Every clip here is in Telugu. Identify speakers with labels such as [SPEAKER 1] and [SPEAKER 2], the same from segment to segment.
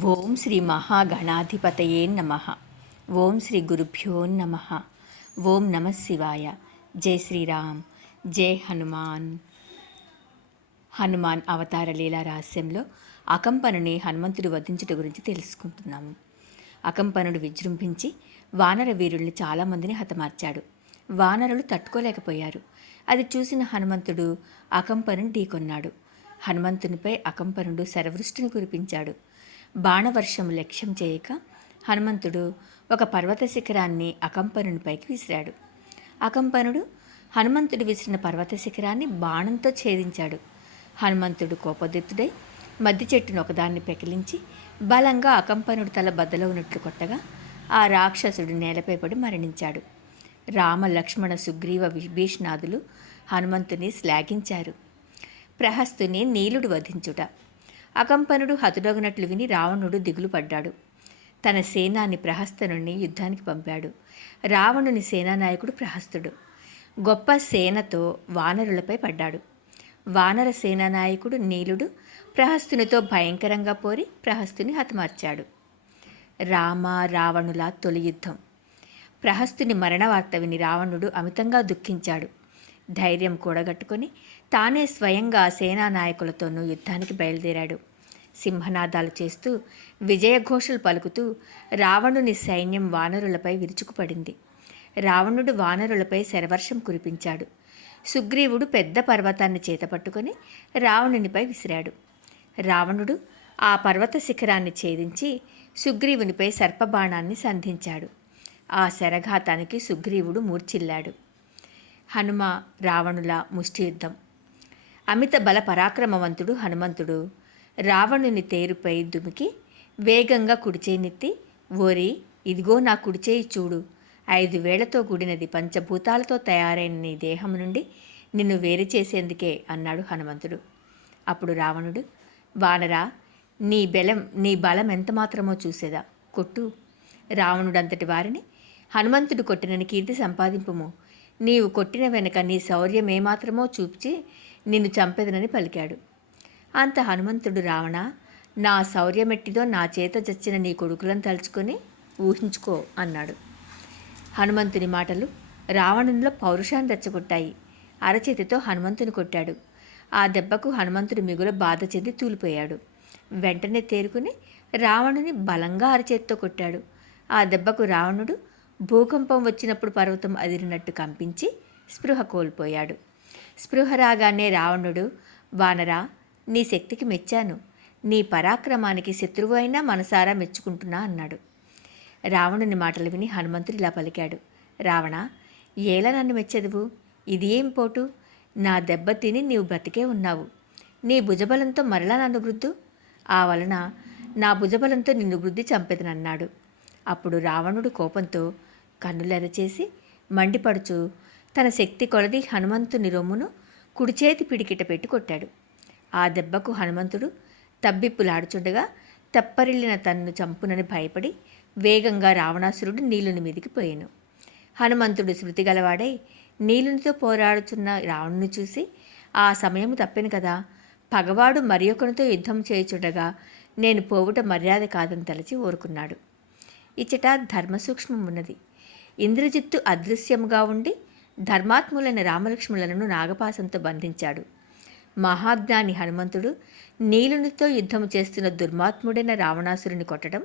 [SPEAKER 1] ఓం శ్రీ మహాగణాధిపతయే నమ. ఓం శ్రీ గురుభ్యో నమ. ఓం నమ శివాయ. జై శ్రీరామ్. జై హనుమాన్. హనుమాన్ అవతార లీలా రహస్యంలో అకంపనుని హనుమంతుడు వధించుట గురించి తెలుసుకుంటున్నాము. అకంపనుడు విజృంభించి వానర వీరుల్ని చాలామందిని హతమార్చాడు. వానరులు తట్టుకోలేకపోయారు. అది చూసిన హనుమంతుడు అకంపనుని ఢీకొన్నాడు. హనుమంతునిపై అకంపనుడు శరవృష్టిని కురిపించాడు. బాణవర్షం లక్ష్యం చేయక హనుమంతుడు ఒక పర్వత శిఖరాన్ని అకంపనునిపైకి విసిరాడు. అకంపనుడు హనుమంతుడు విసిరిన పర్వత శిఖరాన్ని బాణంతో ఛేదించాడు. హనుమంతుడు కోపదిత్తుడై మద్ది చెట్టును ఒకదాన్ని పెకిలించి బలంగా అకంపనుడు తల బద్దలో ఉన్నట్లు కొట్టగా ఆ రాక్షసుడు నేలపై పడి మరణించాడు. రామ లక్ష్మణ సుగ్రీవ విభీషణాదులు హనుమంతుని శ్లాఘించారు. ప్రహస్తుని నీలుడు వధించుట అకంపనుడు హతుడగినట్లు విని రావణుడు దిగులు పడ్డాడు. తన సేనాని ప్రహస్తనుణ్ణి యుద్ధానికి పంపాడు. రావణుని సేనానాయకుడు ప్రహస్తుడు. గొప్ప సేనతో వానరులపై పడ్డాడు. వానర సేనానాయకుడు నీలుడు ప్రహస్తునితో భయంకరంగా పోరి ప్రహస్తుని హతమార్చాడు. రామ రావణుల తొలి యుద్ధం. ప్రహస్తుని మరణ వార్త విని రావణుడు అమితంగా దుఃఖించాడు. ధైర్యం కూడగట్టుకొని తానే స్వయంగా సేనానాయకులతోనూ యుద్ధానికి బయలుదేరాడు. సింహనాదాలు చేస్తూ విజయఘోషలు పలుకుతూ రావణుని సైన్యం వానరులపై విరుచుకుపడింది. రావణుడు వానరులపై శరవర్షం కురిపించాడు. సుగ్రీవుడు పెద్ద పర్వతాన్ని చేతపట్టుకొని రావణునిపై విసిరాడు. రావణుడు ఆ పర్వత శిఖరాన్ని ఛేదించి సుగ్రీవునిపై సర్పబాణాన్ని సంధించాడు. ఆ శరఘాతానికి సుగ్రీవుడు మూర్చిల్లాడు హనుమ రావణుల ముష్టియుద్ధం అమిత బల పరాక్రమవంతుడు హనుమంతుడు రావణుని తేరుపై దుమికి వేగంగా కుడిచేనెత్తి ఓరి ఇదిగో నా కుడిచేయి చూడు. ఐదు వేళ్ళతో కూడినది పంచభూతాలతో తయారైన నీ దేహం నుండి నిన్ను వేరు చేసేందుకే అన్నాడు హనుమంతుడు. అప్పుడు రావణుడు వానరా నీ బలం నీ బలం ఎంత మాత్రమో చూసేదా? కొట్టు. రావణుడంతటి వారిని హనుమంతుడు కొట్టినని కీర్తి సంపాదింపుము. నీవు కొట్టిన వెనుక నీ శౌర్యం ఏమాత్రమో చూపించి నిన్ను చంపెదనని పలికాడు. అంత హనుమంతుడు రావణ నా శౌర్యమెట్టిదో నా చేత చచ్చిన నీ కొడుకులను తలుచుకొని ఊహించుకో అన్నాడు. హనుమంతుని మాటలు రావణునిలో పౌరుషాన్ని రెచ్చగొట్టాయి. అరచేతితో హనుమంతుని కొట్టాడు. ఆ దెబ్బకు హనుమంతుడు మిగుల బాధ చెంది తూలిపోయాడు. వెంటనే తేరుకుని రావణుని బలంగా అరచేతితో కొట్టాడు. ఆ దెబ్బకు రావణుడు భూకంపం వచ్చినప్పుడు పర్వతం అదిరినట్టు కంపించి స్పృహ కోల్పోయాడు. స్పృహ రాగానే రావణుడు వానరా నీ శక్తికి మెచ్చాను. నీ పరాక్రమానికి శత్రువు అయినా మనసారా మెచ్చుకుంటున్నా అన్నాడు. రావణుని మాటలు విని హనుమంతుడు ఇలా పలికాడు. రావణ ఎలా నన్ను మెచ్చదువు? ఇది ఏం పోటు? నా దెబ్బ తిని నీవు బ్రతికే ఉన్నావు. నీ భుజబలంతో మరలా నన్ను వృద్ధు ఆ వలన నా భుజబలంతో నిన్ను వృద్ధి చంపెదనన్నాడు. అప్పుడు రావణుడు కోపంతో కన్నులెరచేసి మండిపడుచు. తన శక్తి కొలది హనుమంతుని రొమ్మును కుడిచేతి పిడికిట పెట్టి కొట్టాడు. ఆ దెబ్బకు హనుమంతుడు తబ్బిప్పులాడుచుండగా తెప్పరిల్లిన తన్ను చంపునని భయపడి వేగంగా రావణాసురుడు నీలుని మీదికి పోయాను. హనుమంతుడు శృతి గలవాడై నీలునితో పోరాడుచున్న రావణుని చూసి ఆ సమయం తప్పిన కదా. పగవాడు మరి ఒకరితో యుద్ధం చేయుచుండగా నేను పోవుట మర్యాద కాదని తలచి ఊరుకున్నాడు. ఇచ్చట ధర్మ సూక్ష్మం ఉన్నది. ఇంద్రజిత్తు అదృశ్యముగా ఉండి ధర్మాత్ములైన రామలక్ష్ములను నాగపాసంతో బంధించాడు. మహాజ్ఞాని హనుమంతుడు నీలునితో యుద్ధం చేస్తున్న దుర్మాత్ముడైన రావణాసురుని కొట్టడం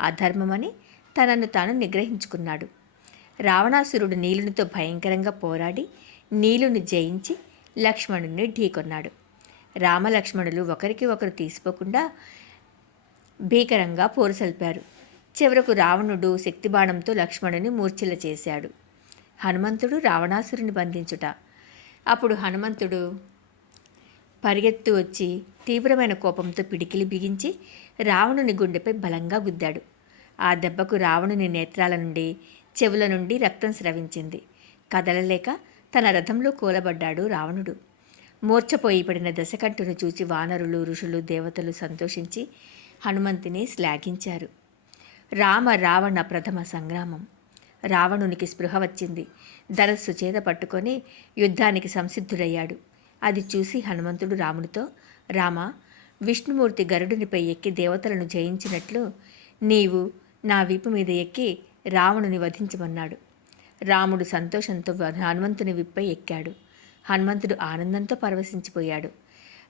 [SPEAKER 1] అధర్మమని తనను తాను నిగ్రహించుకున్నాడు. రావణాసురుడు నీలునితో భయంకరంగా పోరాడి నీలుని జయించి లక్ష్మణుని ఢీకొన్నాడు. రామలక్ష్మణులు ఒకరికి ఒకరు తీసిపోకుండా భీకరంగా పోరుసల్పారు. చివరకు రావణుడు శక్తిబాణంతో లక్ష్మణుని మూర్ఛిల చేశాడు. హనుమంతుడు రావణాసురుని బంధించుట. అప్పుడు హనుమంతుడు పరిగెత్తు వచ్చి తీవ్రమైన కోపంతో పిడికిలి బిగించి రావణుని గుండెపై బలంగా గుద్దాడు. ఆ దెబ్బకు రావణుని నేత్రాల నుండి చెవుల నుండి రక్తం స్రవించింది. కదలలేక తన రథంలో కూలబడ్డాడు రావణుడు. మూర్ఛపోయి పడిన దశకంఠును చూచి వానరులు ఋషులు దేవతలు సంతోషించి హనుమంతుని శ్లాఘించారు. రామ రావణ ప్రథమ సంగ్రామం. రావణునికి స్పృహ వచ్చింది. ధనస్సు చేత పట్టుకొని యుద్ధానికి సంసిద్ధుడయ్యాడు. అది చూసి హనుమంతుడు రాముడితో రామ విష్ణుమూర్తి గరుడునిపై ఎక్కి దేవతలను జయించినట్లు నీవు నా వీపు మీద ఎక్కి రావణుని వధించమన్నాడు. రాముడు సంతోషంతో హనుమంతుని విప్పై ఎక్కాడు. హనుమంతుడు ఆనందంతో పరవశించిపోయాడు.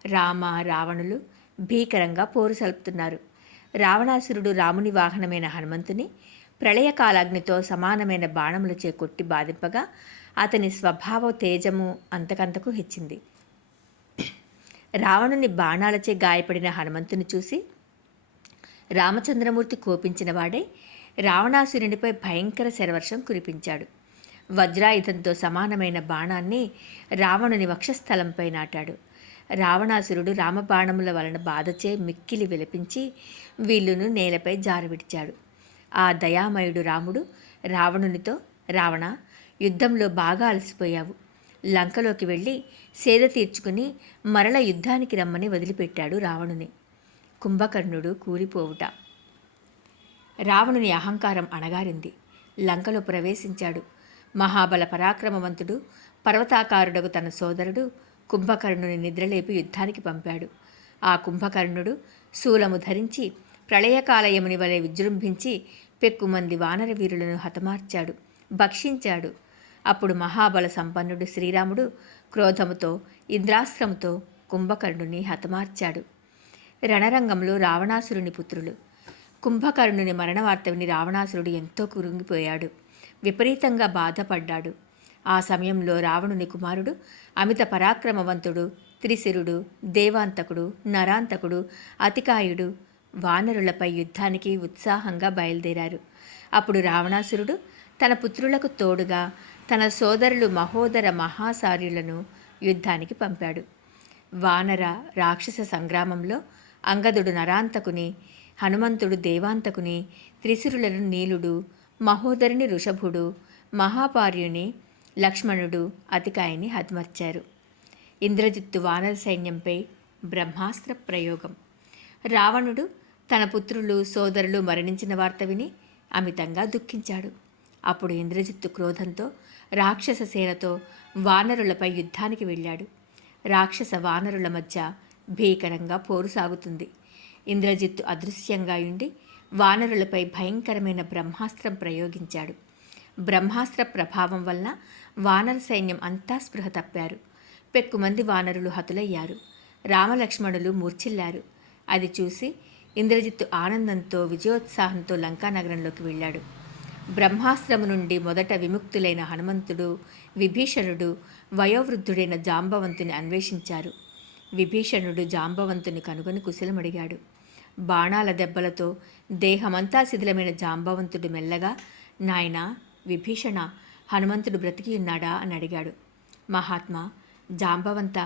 [SPEAKER 1] రామ రావణులు భీకరంగా పోరు సలుపుతున్నారు. రావణాసురుడు రాముని వాహనమైన హనుమంతుని ప్రళయకాలాగ్నితో సమానమైన బాణములు కొట్టి బాధింపగా అతని స్వభావ తేజము అంతకంతకు హెచ్చింది. రావణుని బాణాలచే గాయపడిన హనుమంతుని చూసి రామచంద్రమూర్తి కోపించిన వాడే రావణాసురునిపై భయంకర శరవర్షం కురిపించాడు. వజ్రాయుధంతో సమానమైన బాణాన్ని రావణుని వక్షస్థలంపై నాటాడు. రావణాసురుడు రామబాణముల వలన బాధచే మిక్కిలి విలపించి వీళ్ళును నేలపై జారవిడిచాడు. ఆ దయామయుడు రాముడు రావణునితో రావణ యుద్ధంలో బాగా అలసిపోయావు. లంకలోకి వెళ్ళి సేద తీర్చుకుని మరల యుద్ధానికి రమ్మని వదిలిపెట్టాడు రావణుని. కుంభకర్ణుడు కూలిపోవుట. రావణుని అహంకారం అణగారింది. లంకలో ప్రవేశించాడు. మహాబల పరాక్రమవంతుడు పర్వతాకారుడకు తన సోదరుడు కుంభకర్ణుని నిద్రలేపి యుద్ధానికి పంపాడు. ఆ కుంభకర్ణుడు శూలము ధరించి ప్రళయకాలయముని వలె విజృంభించి పెక్కుమంది వానర వీరులను హతమార్చాడు. భక్షించాడు. అప్పుడు మహాబల సంపన్నుడు శ్రీరాముడు క్రోధముతో ఇంద్రాస్త్రముతో కుంభకర్ణుని హతమార్చాడు. రణరంగంలో రావణాసురుని పుత్రులు. కుంభకర్ణుని మరణవార్త విని రావణాసురుడు ఎంతో కురుంగిపోయాడు. విపరీతంగా బాధపడ్డాడు. ఆ సమయంలో రావణుని కుమారుడు అమిత పరాక్రమవంతుడు త్రిశిరుడు దేవాంతకుడు నరాంతకుడు అతికాయుడు వానరులపై యుద్ధానికి ఉత్సాహంగా బయలుదేరారు. అప్పుడు రావణాసురుడు తన పుత్రులకు తోడుగా తన సోదరులు మహోదర మహాసార్యులను యుద్ధానికి పంపాడు. వానర రాక్షస సంగ్రామంలో అంగదుడు నరాంతకుని హనుమంతుడు దేవాంతకుని త్రిశురులను నీలుడు మహోదరుని ఋషభుడు మహాపార్యుని లక్ష్మణుడు అతికాయని హతమర్చారు. ఇంద్రజిత్తు వానర సైన్యంపై బ్రహ్మాస్త్ర ప్రయోగం. రావణుడు తన పుత్రులు సోదరులు మరణించిన వార్త విని అమితంగా దుఃఖించాడు. అప్పుడు ఇంద్రజిత్తు క్రోధంతో రాక్షస సేనతో వానరులపై యుద్ధానికి వెళ్ళాడు. రాక్షస వానరుల మధ్య భీకరంగా పోరు సాగుతుంది. ఇంద్రజిత్తు అదృశ్యంగా ఉండి వానరులపై భయంకరమైన బ్రహ్మాస్త్రం ప్రయోగించాడు. బ్రహ్మాస్త్ర ప్రభావం వలన వానర సైన్యం అంతా స్పృహ తప్పారు. పెక్కుమంది వానరులు హతులయ్యారు. రామలక్ష్మణులు మూర్ఛిల్లారు. అది చూసి ఇంద్రజిత్తు ఆనందంతో విజయోత్సాహంతో లంకానగరంలోకి వెళ్ళాడు. బ్రహ్మాస్త్రము నుండి మొదట విముక్తులైన హనుమంతుడు విభీషణుడు వయోవృద్ధుడైన జాంబవంతుని అన్వేషించారు. విభీషణుడు జాంబవంతుని కనుగొని కుశలమడిగాడు. బాణాల దెబ్బలతో దేహమంతా శిథిలమైన జాంబవంతుడు మెల్లగా నాయన విభీషణ హనుమంతుడు బ్రతికి ఉన్నాడా అని అడిగాడు. మహాత్మా జాంబవంత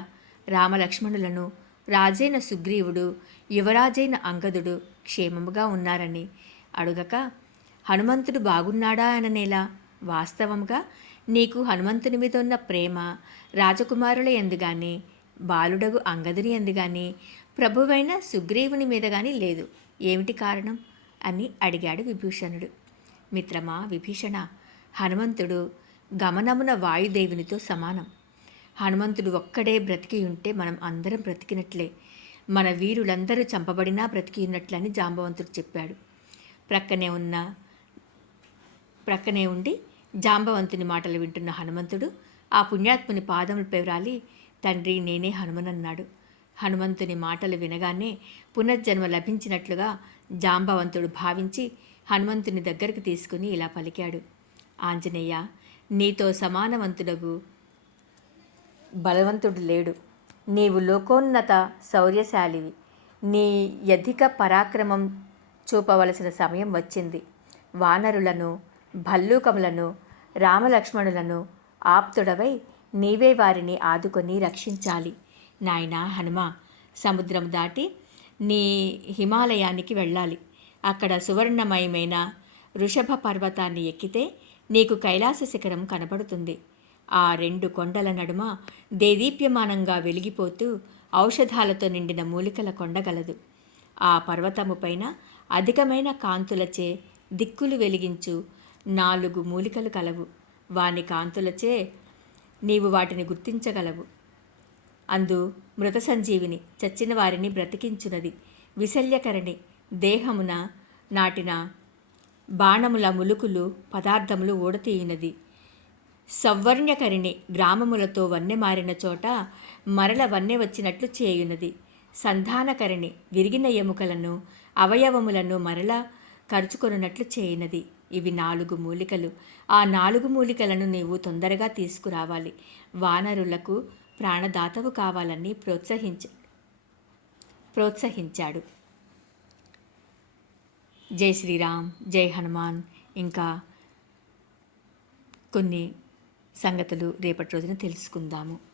[SPEAKER 1] రామలక్ష్మణులను రాజైన సుగ్రీవుడు యువరాజైన అంగదుడు క్షేమముగా ఉన్నారని అడుగక హనుమంతుడు బాగున్నాడా అననేలా వాస్తవంగా నీకు హనుమంతుని మీద ఉన్న ప్రేమ రాజకుమారుల ఎందుగాని బాలుడగు అంగదుని ఎందుగాని ప్రభువైన సుగ్రీవుని మీద కానీ లేదు. ఏమిటి కారణం? అని అడిగాడు విభూషణుడు. మిత్రమా విభీషణ హనుమంతుడు గమనమున వాయుదేవునితో సమానం. హనుమంతుడు ఒక్కడే బ్రతికి ఉంటే మనం అందరం బ్రతికినట్లే. మన వీరులందరూ చంపబడినా బ్రతికి ఉన్నట్లని జాంబవంతుడు చెప్పాడు. ప్రక్కనే ఉన్న ప్రక్కనే ఉండి జాంబవంతుని మాటలు వింటున్న హనుమంతుడు ఆ పుణ్యాత్ముని పాదములపై వ్రాలి తండ్రి నేనే హనుమనన్నాడు హనుమంతుని మాటలు వినగానే పునర్జన్మ లభించినట్లుగా జాంబవంతుడు భావించి హనుమంతుని దగ్గరికి తీసుకుని ఇలా పలికాడు. ఆంజనేయ నీతో సమానవంతుడగు బలవంతుడు లేడు. నీవు లోకోన్నత శౌర్యశాలివి. నీ అధిక పరాక్రమం చూపవలసిన సమయం వచ్చింది. వానరులను భల్లూకములను రామలక్ష్మణులను ఆప్తుడవై నీవే వారిని ఆదుకొని రక్షించాలి. నాయనా హనుమ సముద్రం దాటి నీ హిమాలయానికి వెళ్ళాలి. అక్కడ సువర్ణమయమైన వృషభ పర్వతాన్ని ఎక్కితే నీకు కైలాస శిఖరం కనబడుతుంది. ఆ రెండు కొండల నడుమ దేదీప్యమానంగా వెలిగిపోతూ ఔషధాలతో నిండిన మూలికల కొండగలదు ఆ పర్వతము పైన అధికమైన కాంతులచే దిక్కులు వెలిగించు నాలుగు మూలికలు కలవు. వాని కాంతులచే నీవు వాటిని గుర్తించగలవు. అందు మృత సంజీవిని చచ్చిన వారిని బ్రతికించునది. విశల్యకరణి దేహమున నాటిన బాణముల ములుకులు పదార్థములు ఊడతీయునది. సౌవర్ణ్యకరిణి గ్రామములతో వన్నె మారిన చోట మరల వన్నె వచ్చినట్లు చేయునది. సంధానకరిణి విరిగిన ఎముకలను అవయవములను మరల కరుచుకొనున్నట్లు చేయునది. ఇవి నాలుగు మూలికలు. ఆ నాలుగు మూలికలను నీవు తొందరగా తీసుకురావాలి. వానరులకు ప్రాణదాతవు కావాలని ప్రోత్సహించ ప్రోత్సహించాడు. జై శ్రీరామ్ జై హనుమాన్. ఇంకా కొన్ని సంగతులు రేపటి రోజున తెలుసుకుందాము.